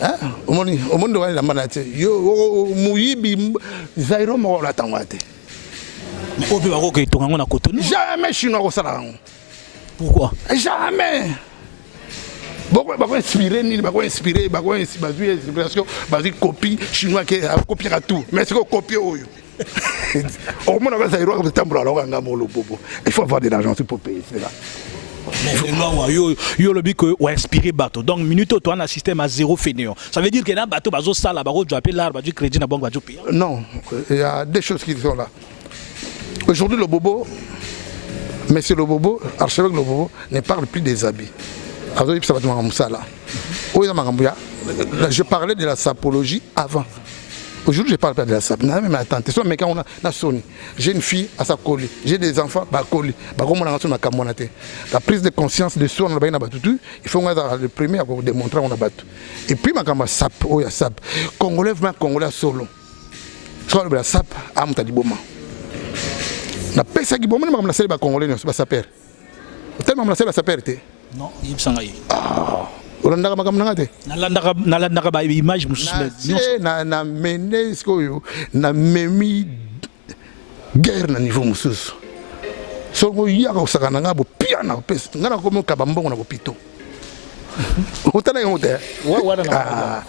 Hein? Omondo wani la mona tia. Yo muyibi Zaïro mo la tangwate. Obi ba ko ke tonga na Cotonou. Jamais chinois ko sala. Pourquoi? Jamais. Bako inspiré ni bako inspiré bako inspiration basi copie chinois qui copiera tout mais c'est qu'on copie oyo. Au moins on va Zaïro ko tambola lo nga mo lo bobo. Il faut avoir de l'argent pour payer cela. Yo le que ou inspiré bateau donc minute toi on a système à zéro fainéant ça veut dire que dans bateau bazo sala bako appeler l'arbre du crédit na banque va payer. Non, il y a des choses qui sont là. Aujourd'hui le bobo monsieur le bobo archevêque le bobo ne parle plus des habits. Je parlais de la sapologie avant. Aujourd'hui, je parle pas de la sap. Mais attends, mais quand on a sonné, j'ai une fille à sa colle, j'ai des enfants à coller. La prise de conscience de soi, il faut le premier à démontrer qu'on a battu. Et puis, ma sap, oh ya sap, Congolais, Congolais solo. Soit la sap, amta di boma. Na pesa qui boma, ma sel ba Congolais, c'est pas sa père. Tellement ma sel ba sa père té. Non, il s'en aille. Ah. Olanda kama nangate nalandaka ba image mususu na menesco yo na memi guerre na niveau mususu so go yaka osakana ngabo pia na pesa ngana ko mo kabambongo na kopito otana yo te wana na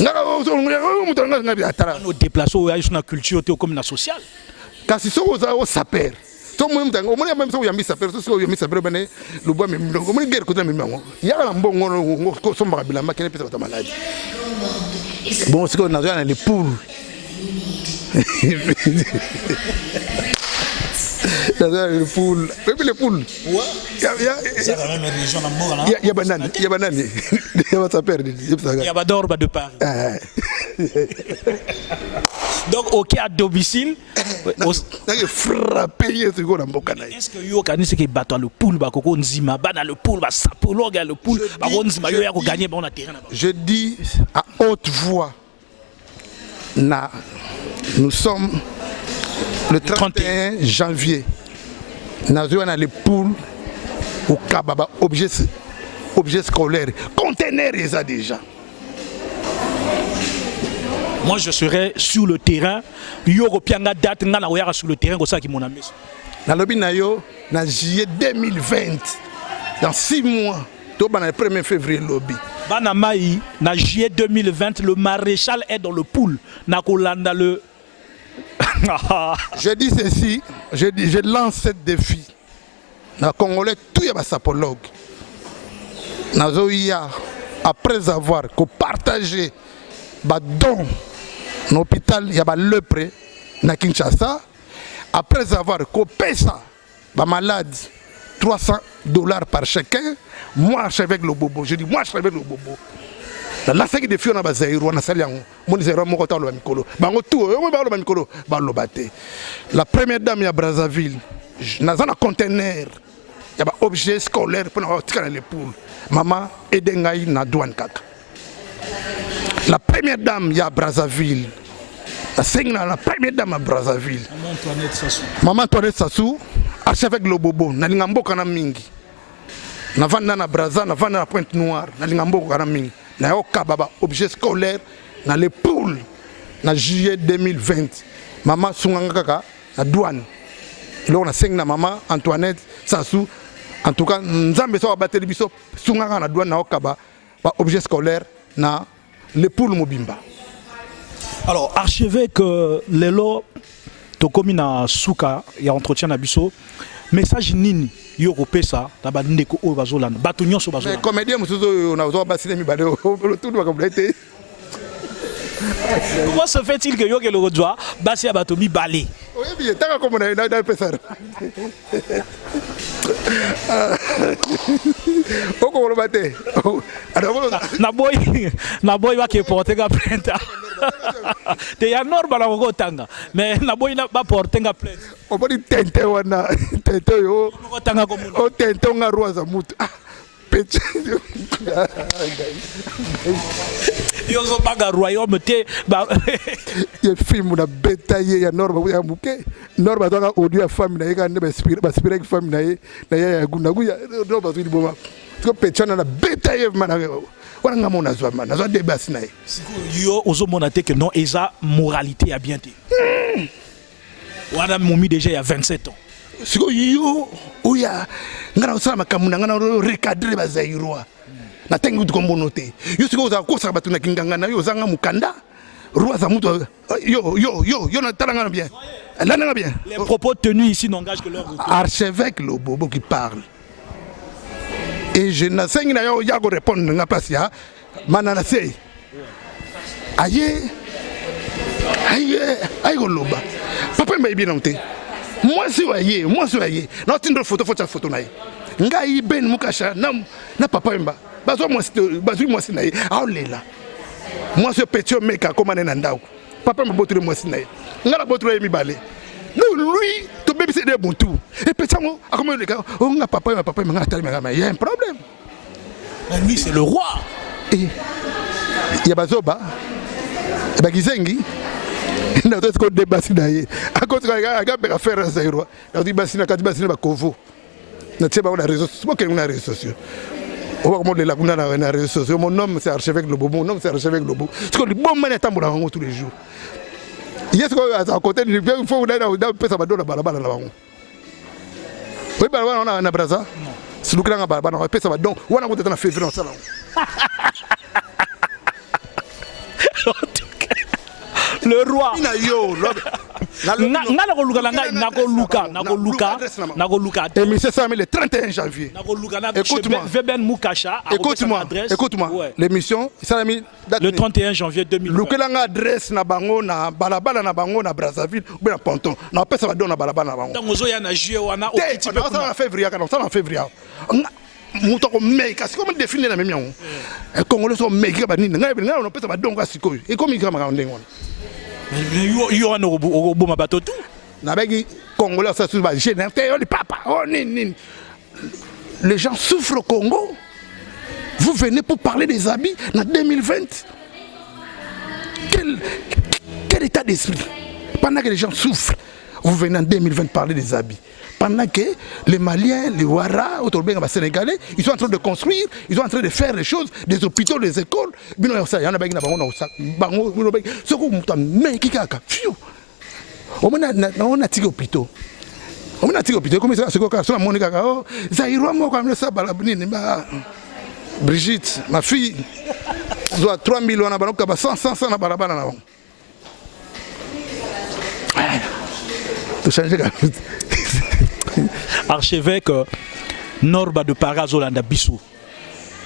ngana so ngana mutanga ngabi atara no déplacer o yaisuna culture te comme na social kasi so oza o saper so mo mutanga o mona même so yambi saper so yambi saper bane lubwa memi ndongo mo guerre ko ta memi ngo yaka na mbongo ko so mbaka bilamba kene pesa ta malade bon c'est qu'on a les poules Les poules. Les poules. Ouais. C'est quand même une région d'amour là. Il y a banane. Il y a banane. Il y a ça perd. Il y a Bador de Paris. Donc, ok, à domicile. Frappé, est-ce que yo kani c'est que battre le poule ba koko nzima bana le poule ba sapologa le poule ba nzima yo ya ko gagner ba on a terrain là-bas. Je dis à haute voix, nous sommes le 31 janvier. Nous avons les poules au Kababa, objet scolaire, conteneur ils a déjà. Moi je serai sur le terrain, yo kopianga date ngana oyaka sur le terrain ko ça qui mon ami. Na lobi na yo na juillet 2020 dans 6 mois, to ba na 1er février lobby. Bana mai na juillet 2020 le maréchal est dans le pool na kolanda le Je dis ceci, je lance ce défi. Na Congolais tout y a sapologue. Na zoya après avoir partagé ba don l'hôpital il y a lepre na Kinshasa après avoir coupé ça ba malade $300 par chacun. Moi je suis avec le bobo, je dis moi je suis avec le bobo. La série de filles na bazaïro na saliango mon zéro mo kota lo mikolo bango tout yo ba lo mikolo ba lo baté. La première dame ya Brazzaville na zana conteneur ya ba objet scolaire pour na tika les poules maman edengai na douane kaka. La première dame ya Brazzaville la première dame à Brazzaville Maman Antoinette Sassou archevêque le bobo na lingamboka na mingi na vanda na Brazza na vanda na Pointe Noire na lingamboka na mingi na yo kababa objet scolaire na les poules na juillet 2020 maman sunganga kaka na douane lo na seng na maman Antoinette Sassou en tout cas nzambe so bateli biso sunganga na douane na yo kaba ba objet scolaire na les poules mobimba. Alors archevêque lelo to komi na suka ya entretien na biso message nini yo kopesa ta ba ndeko o bazolanda bato nyonso bazolanda. Mais comédien musuzo na zo basile mi bale tout ba complète. Comment se fait-il que yo ke le rodwa basi ya bato mi balé? Oui bien tant comme na pesa. Oko lo bate. Na boy wa ke porter ga plainte. Te ya normal na ko tanga mais na boy na ba porter ga plainte. O bodi tente wana tente yo. Ko tanga ko muno. O tente nga roza mutu. Peche. Yo zo baga royaume te ba ye film na betaye ya norma ya muke norma toka audio ya famille na yeka ne ba spire ki famille na ya guna guya do ba tuli boma ko pechana na betaye mana wana ngamo na zwa mana zwa débat na yo ozo mona te que non eza moralité ya bien te wana momi déjà il y a 27 ans siko yo oya ngana usama makamuna ngana recadrer ba zairwa na tengu tukombono te yo siko za kosa batu na kinganga na yo zanga mukanda roi za mutu yo na talanga bien là na bien les propos tenus ici n'engagent que leur archevêque le bobo qui parle et je na sengi na yo ya go répondre nga place ya manana sei aye go loba papa mba bien onté moi si waye na tindo photo na ye ngai ben mukasha na papa mba bazwa moi si na ye aolela moi ce petit mec a commandé na ndako papa mba botule moi si na ye ngala botule mi balé non lui to bébé c'est de bon tout et petit ngo a comment le gars on nga papa ngala tali ngama il y a un problème lui c'est le roi et ya bazoba ba gizengi na to ko débat si na ye a cause ga be faire ça roi na di basina ka di basina ba kovo na teba on a réseau sociaux on va remonter la kuna na réseaux sociaux mon nom c'est archevêque le bobo mon nom c'est archevêque le bobo parce que le bon man est amoura tous les jours yes ko à côté il faut na pesa ba dola balabala la bango oui balabala on a na Brazza si lukira nga balabala on pesa ba don wana ko tena février on sala le roi Émission ça le 31 janvier. Écoute-moi. L'émission ça a mis le 31 janvier 2020. Lukelanga adresse na bango na balabala na bango na Brazzaville ou bien Ponton. Na pesa ba don na balabala na bango. Tangozo ya na juillet wana au petit peu en février en février. Muto ko meka siko me définir na memia. Congolais so meka ba nini ngai na pesa ba don ka siko. E komi kama ka ndengo. Yo wana oboma bato tout. Na bagi Congolais ça sous ba général le papa. Oh nini. Les gens souffrent au Congo. Vous venez pour parler des habits en 2020. Quel état d'esprit? Pendant que les gens souffrent, vous venez en 2020 parler des habits. Pendant que les Maliens, les Ouara, les Sénégalais, ils sont en train de construire, ils sont en train de faire les choses, des hôpitaux, des écoles. Il y en a qui on a tiré hôpitaux. On a tiré hôpitaux. Comment ça se passe? Brigitte, ma fille, doit 3 millions à Baroka, 100 à Barabana. Archevêque Norba de Parazolanda Bissou.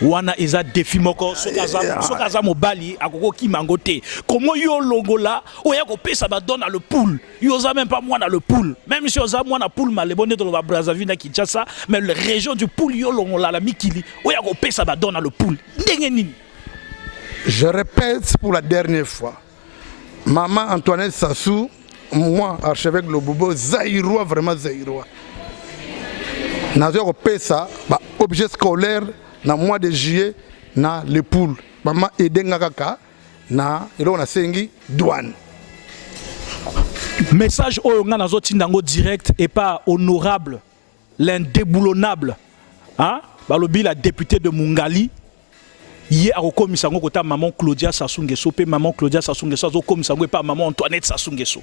Wana eza défi moko sokaza mobali akoko kimangote. Comment yo longola oya ko pesa ba donne le pool. Yo za même pas moi dans le pool. Même si oza moi na pool malebonde dans la Brazzaville na Kinshasa, mais la région du pool yo longola la Mikili oya ko pesa ba donne le pool. Ndenge nini? Je répète pour la dernière fois. Maman Antoinette Sassou, moi archevêque Lobobo, Zaïrois vraiment Zaïrois. Nazo ko pesa ba objet scolaire na mois de juillet na le pool maman edenga kaka na elo na sengi douane message oyo nga nazo tindango direct et pas honorable l'indéboulonnable hein balobi la députée de Mungali hier a rekomisa ngo kota maman Claudia Sassou Nguesso pe maman Claudia Sassou Nguesso zo komisa ngo pa maman Antoinette Sassou Nguesso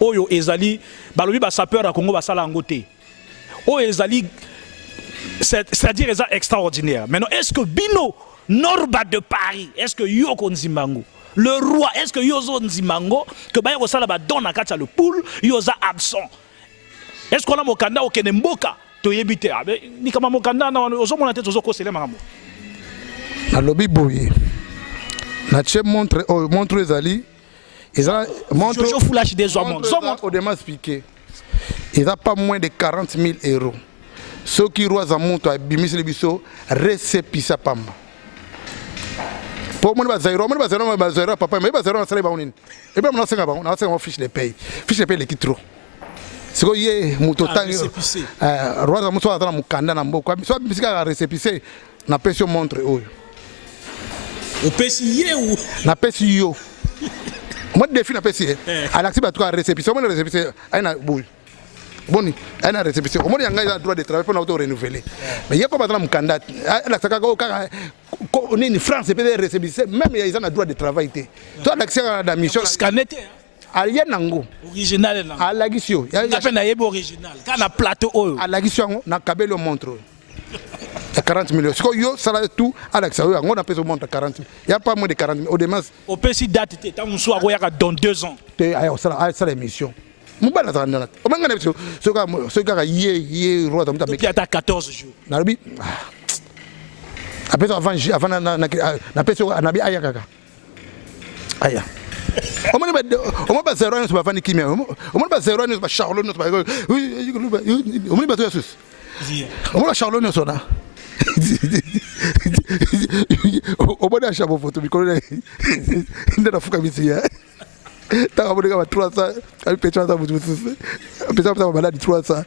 oyo ezali balobi ba sapeur a Congo basala ngote oyo ezali c'est-à-dire c'est extraordinaire. Maintenant, est-ce que Bino, Norba de Paris, est-ce que Yoko Nzimango, le roi, est-ce que Yozo Nzimango, que Bayo Salaba donne à Kacha le poule, Yoza absent? Est-ce qu'on a Mokanda au Kenemboka? Toyebite, ni kama Mokanda, ozo mon tête, ozo kosele maramo. Na lobby boye. Na che montre les ali. Ils ont montre. Je flash des hommes. Au démas piqué. Ils ont pas moins de 40 000 euros. Ceux qui roient à monto à bimis les biso récépissa pamba. Pour moi bazero papa mais bazero na sala baonin. Et bien on a 5 ba on a 5 fiche les paye. Fiche les paye les qui trop. C'est quoi yé moto tangi. Rois à monto à dans mukanda na mboko. Soit bisika récépissé na pension montre oyo. Au pesier ou na pesio. Moi défi na pesier. À l'accès ba toi récépissé, on récépissé aina boule. Boni, elle a récépissé. Au moins, il y a un droit de travail pour nous renouveler. Mais il y a pas de candidat. On est en France, c'est peut-être récépissé. Même ils ont un droit de travail. Toi, l'accès à la mission. Scanner. Alien Nango. Original. À la guisio. Il y a un original. Quand on a plateau. À la guisio, on a cabello montre. Il y a 40 millions. Ce que ça là tout à l'accès. On a payé au montre 40 000. Il n'y a pas moins de 40 000. Au démas. Au PC date, on soit dans 2 ans. C'est l'émission. Mobile ça ndana. O mangana biso soka yé roi ta depuis à 14 jours. Nabi après avant na peso nabi aya kaka. Aya. O mani ba zero no ba fani kimia. O mani ba zero no ba Charlot no ba. O mani ba to Jesus. O mani Charlot no sona. O mani a chabo photo bikolo ndana fuka bisia. T'as ramené comme 300, avec Pétra, ça vous dit, Pétra, ça va malade 300.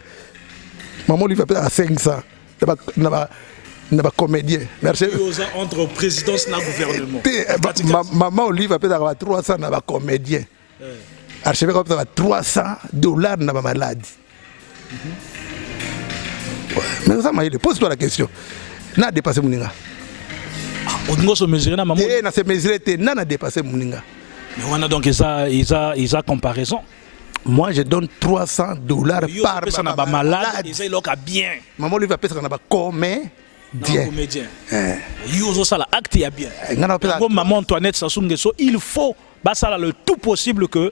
Maman lui va payer à 500. N'a pas comédien. Merci. Entre présidence et gouvernement. Maman lui va payer à 300, n'a pas comédien. Archevêque comme ça va $300 n'a pas maladie. Mais ça m'a dit, pose-toi la question. N'a dépassé Mouninga. On doit se mesurer, maman. Et n'a se mesuré, n'a dépassé Mouninga. Mais on a donc ils comparaison. Moi je donne $300 par malade. Ils ont bien. Maman lui va payer ça na ba comédien. Ils ont ça la acte ya bien. Maman Antoinette Sassou Nguesso, il faut ça là le tout possible que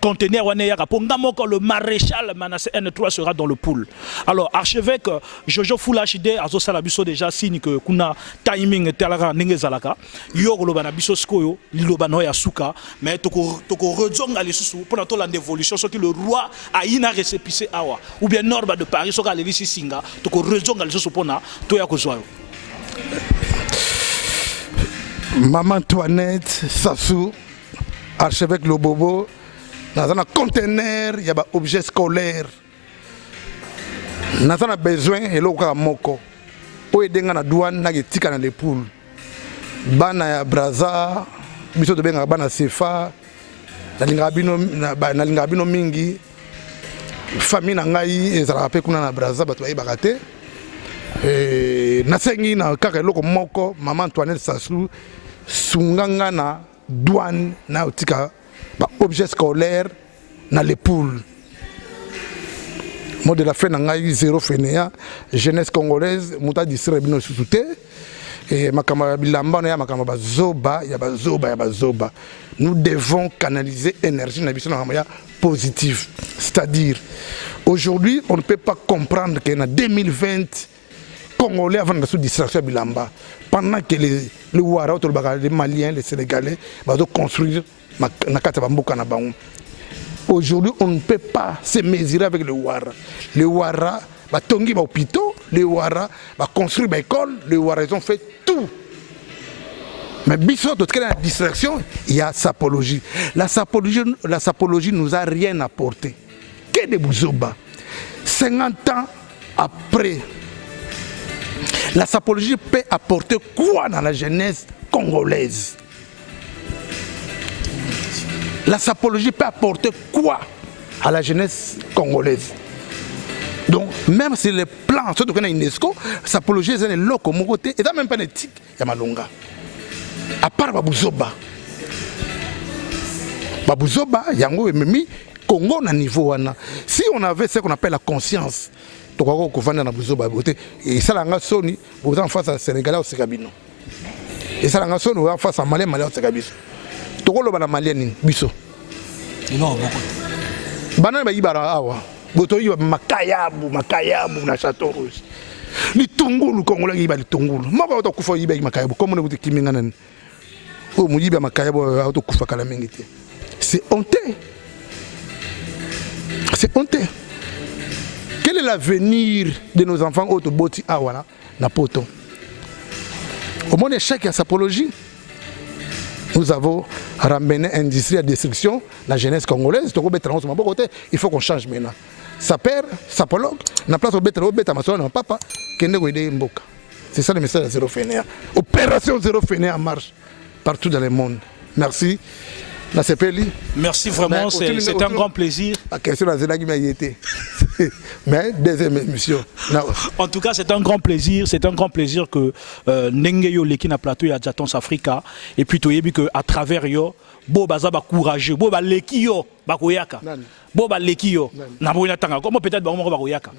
conteneur Waneyaka pour Ngamoko le maréchal Manassé N3 sera dans le pool. Alors archevêque Jojo Full HD azo sala biso déjà signe que kuna timing telara ndenge zalaka yo koloba na biso skoyo liloba no ya suka mais toko redzonga lisusu pour to la évolution ce que le roi a ina récépissé awa ou bien Norba de Paris soka levisi singa toko redzonga lisusu pona to ya kozwa. Maman Antoinette Sassou, archevêque Lobobo, dans un conteneur, il y a des objets scolaires. Nous avons besoin de l'eau moko. Pour aider à la douane, nous avons des poules. Bana ya Braza, biso to benga bana Sefa, na lingabino mingi. Famille na ngai ezala pe kuna na Braza bato ba bakate. Nasengi na kaka eloko moko Maman Antoinette Sassou sunganga na douane na otika ba objet scolaire na les poules. Mot de la fin na ngai zéro fainéant jeunesse congolaise muta district bino susute et makama bilamba na makama bazoba ya bazoba. Nous devons canaliser énergie na biso na moya positive, c'est-à-dire aujourd'hui on ne peut pas comprendre que en 2020 Congolais avant de se distraction bilamba pendant que les Ouara, les Maliens, les Sénégalais vont construire na bango. Aujourd'hui, on ne peut pas se mesurer avec les Ouara. Les Ouara va tongi ba hôpitaux, les Ouara va construire des écoles, les Ouara ils ont fait tout. Mais biso de la distraction, il y a sapologie. La sapologie nous a rien apporté. Que de Bouzoba. 50 ans après, la sapologie peut apporter quoi dans la jeunesse congolaise? La sapologie peut apporter quoi à la jeunesse congolaise? Donc, même si les plans, surtout qu'on a UNESCO, la sapologie est un loco mogoté, et même pas l'éthique, il y a Malonga. À part Babouzoba. Babouzoba, Yango et Mimi, Congo na niveau. Si on avait ce qu'on appelle la conscience, et ça l'a sonné, vous en face à Sénégalais au Ségabino. Et ça l'a sonné, vous en face à Malien, Malien au Ségabino. Tokolo bana Malien biso. Non, beaucoup. Bana ba yibara awa. Boto yiba makayabu na château rouge. Ni tungulu Congolais yiba li tungulu. Moko to kufa yiba makayabu comme on dit kiminga nan. O mu yiba makayabu auto kufa kala mingite. C'est honteux. C'est honteux. Quel est l'avenir de nos enfants auto boti awala na poto? Au moins échec à sapologie. Nous avons ramené l'industrie à destruction, la jeunesse congolaise. Il faut qu'on change maintenant. Sapeur, sapologue, na place au bête à papa, c'est ça le message de Zéro Fainéant. Opération Zéro Fainéant en marche partout dans le monde. Merci. Merci vraiment, c'est un grand plaisir. Mais deuxième émission. En tout cas, c'est un grand plaisir que Nengeyo Lekina Plateau et Adjatons Africa et puis Toyebi que à travers yo bo baza ba courageux, bo ba lekio ba koyaka. Bo ba lekio na boina tanga comme peut-être ba mo ba koyaka.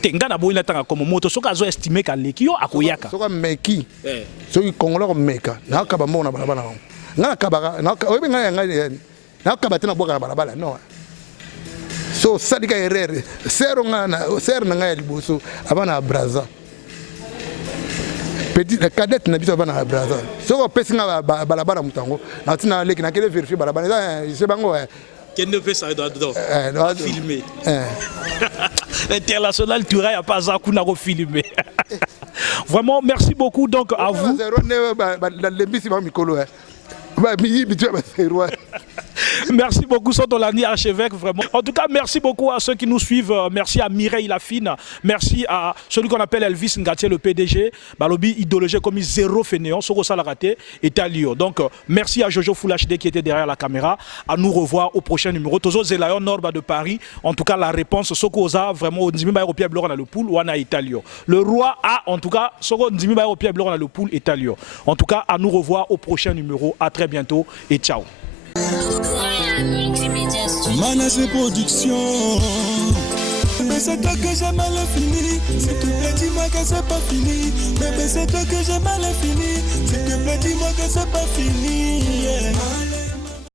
Tenga na boina tanga comme moto soka zo estimer ka lekio akoyaka. Soka meki. Soki Congolais meka na ka ba mo na bana bana. Na kabara na oyebi na kabate na boka balabala non so sadika erreur sero na ngai liboso abana Braza petit cadette na biso abana Braza so pesi nga balabala mutango na tina leki na kele vérifier balabala c'est bango Kende fait ça doit filmer. L'international Toura a pas ça qu'on a filmé. Vraiment merci beaucoup donc à vous. Merci beaucoup Sotolani archevêque vraiment. En tout cas merci beaucoup à ceux qui nous suivent. Merci à Mireille Lafine. Merci à celui qu'on appelle Elvis Ngatier le PDG. Balobi idéologie comme Zéro Fainéant. Soko Salaraté et Talio. Donc merci à Jojo Full HD qui était derrière la caméra. À nous revoir au prochain numéro. Tozo Zelayon Norba de Paris. En tout cas la réponse Soko Oza vraiment au Ndimi Bayo Pierre Blanc dans le pool ou à Italio. Le roi a en tout cas Soko Ndimi Bayo Pierre Blanc dans le pool et Talio. En tout cas à nous revoir au prochain numéro. À très bientôt et ciao. Manassé Production. Mais c'est toi que j'ai mal fini. S'il te plaît, dis-moi que c'est pas fini. Mais c'est toi que j'ai mal fini. S'il te plaît, dis-moi que c'est pas fini. Yeah.